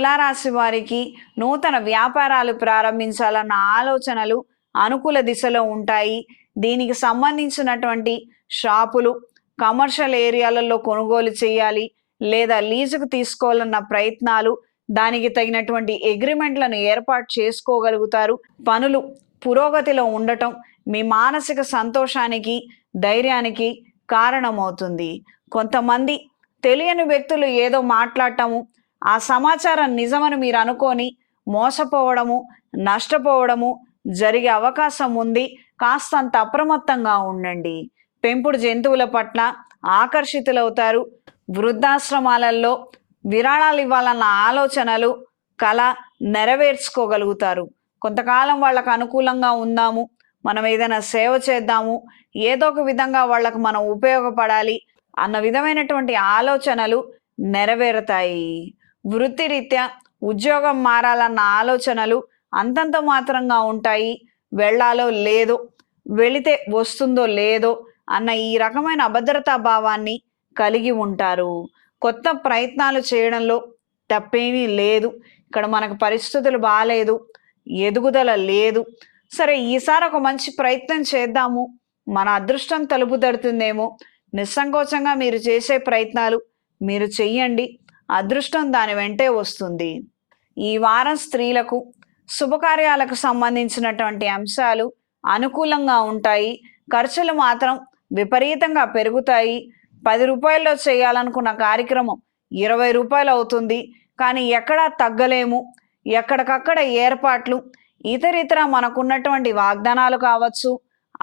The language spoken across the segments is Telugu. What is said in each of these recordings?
తులారాశి వారికి నూతన వ్యాపారాలు ప్రారంభించాలన్న ఆలోచనలు అనుకూల దిశలో ఉంటాయి. దీనికి సంబంధించినటువంటి షాపులు కమర్షియల్ ఏరియాలలో కొనుగోలు చేయాలి లేదా లీజుకు తీసుకోవాలన్న ప్రయత్నాలు దానికి తగినటువంటి అగ్రిమెంట్లను ఏర్పాటు చేసుకోగలుగుతారు. పనులు పురోగతిలో ఉండటం మీ మానసిక సంతోషానికి ధైర్యానికి కారణమవుతుంది. కొంతమంది తెలియని వ్యక్తులు ఏదో మాట్లాడటము ఆ సమాచారం నిజమని మీరు అనుకొని మోసపోవడము నష్టపోవడము జరిగే అవకాశం ఉంది. కాస్తంత అప్రమత్తంగా ఉండండి. పెంపుడు జంతువుల పట్ల ఆకర్షితులవుతారు. వృద్ధాశ్రమాలలో విరాళాలు ఇవ్వాలన్న ఆలోచనలు కళ నెరవేర్చుకోగలుగుతారు. కొంతకాలం వాళ్ళకు అనుకూలంగా ఉందాము. మనం ఏదైనా సేవ చేద్దాము. ఏదో ఒక విధంగా వాళ్ళకు మనం ఉపయోగపడాలి అన్న విధమైనటువంటి ఆలోచనలు నెరవేరుతాయి. వృత్తిరీత్యా ఉద్యోగం మారాలన్న ఆలోచనలు అంతంత మాత్రంగా ఉంటాయి. వెళ్ళాలో లేదో వెళితే వస్తుందో లేదో అన్న ఈ రకమైన అభద్రతా భావాన్ని కలిగి ఉంటారు. కొత్త ప్రయత్నాలు చేయడంలో తప్పేమీ లేదు. ఇక్కడ మనకు పరిస్థితులు బాగాలేదు ఎదుగుదల లేదు. సరే ఈసారి ఒక మంచి ప్రయత్నం చేద్దాము. మన అదృష్టం తలుపు తడుతుందేమో. నిస్సంకోచంగా మీరు చేసే ప్రయత్నాలు మీరు చెయ్యండి. అదృష్టం దాని వెంటే వస్తుంది. ఈ వారం స్త్రీలకు శుభకార్యాలకు సంబంధించినటువంటి అంశాలు అనుకూలంగా ఉంటాయి. ఖర్చులు మాత్రం విపరీతంగా పెరుగుతాయి. పది రూపాయల్లో చేయాలనుకున్న కార్యక్రమం ఇరవై రూపాయలు అవుతుంది. కానీ ఎక్కడా తగ్గలేము. ఎక్కడికక్కడ ఏర్పాట్లు ఇతరితర మనకున్నటువంటి వాగ్దానాలు కావచ్చు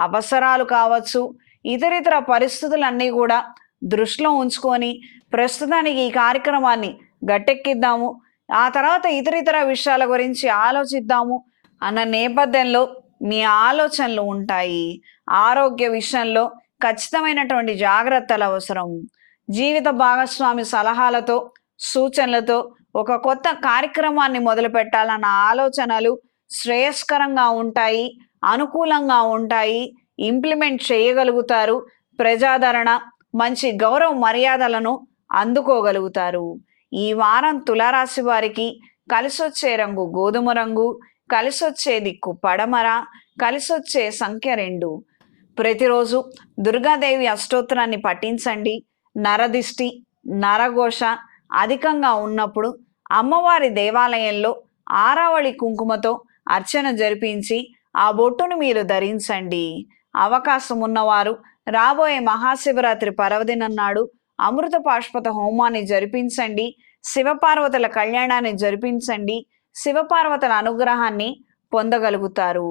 అవసరాలు కావచ్చు ఇతరితర పరిస్థితులన్నీ కూడా దృష్టిలో ఉంచుకొని ప్రస్తుతానికి ఈ కార్యక్రమాన్ని గట్టెక్కిద్దాము. ఆ తర్వాత ఇతర ఇతర విషయాల గురించి ఆలోచిద్దాము అన్న నేపథ్యంలో మీ ఆలోచనలు ఉంటాయి. ఆరోగ్య విషయంలో ఖచ్చితమైనటువంటి జాగ్రత్తలు అవసరం. జీవిత భాగస్వామి సలహాలతో సూచనలతో ఒక కొత్త కార్యక్రమాన్ని మొదలు పెట్టాలన్న ఆలోచనలు శ్రేయస్కరంగా ఉంటాయి అనుకూలంగా ఉంటాయి. ఇంప్లిమెంట్ చేయగలుగుతారు. ప్రజాదరణ మంచి గౌరవ మర్యాదలను అందుకోగలుగుతారు. ఈ వారం తులారాశి వారికి కలిసొచ్చే రంగు గోధుమ రంగు కలిసొచ్చే దిక్కు పడమర కలిసొచ్చే సంఖ్య రెండు. ప్రతిరోజు దుర్గాదేవి అష్టోత్తరాన్ని పఠించండి. నరదిష్టి నరఘోష అధికంగా ఉన్నప్పుడు అమ్మవారి దేవాలయంలో ఆరావళి కుంకుమతో అర్చన జరిపించి ఆ బొట్టును మీరు ధరించండి. అవకాశం ఉన్నవారు రాబోయే మహాశివరాత్రి పర్వదినం నాడు అమృత పాష్పత హోమాన్ని జరిపించండి శివపార్వతుల కళ్యాణాన్ని జరిపించండి శివపార్వతుల అనుగ్రహాన్ని పొందగలుగుతారు.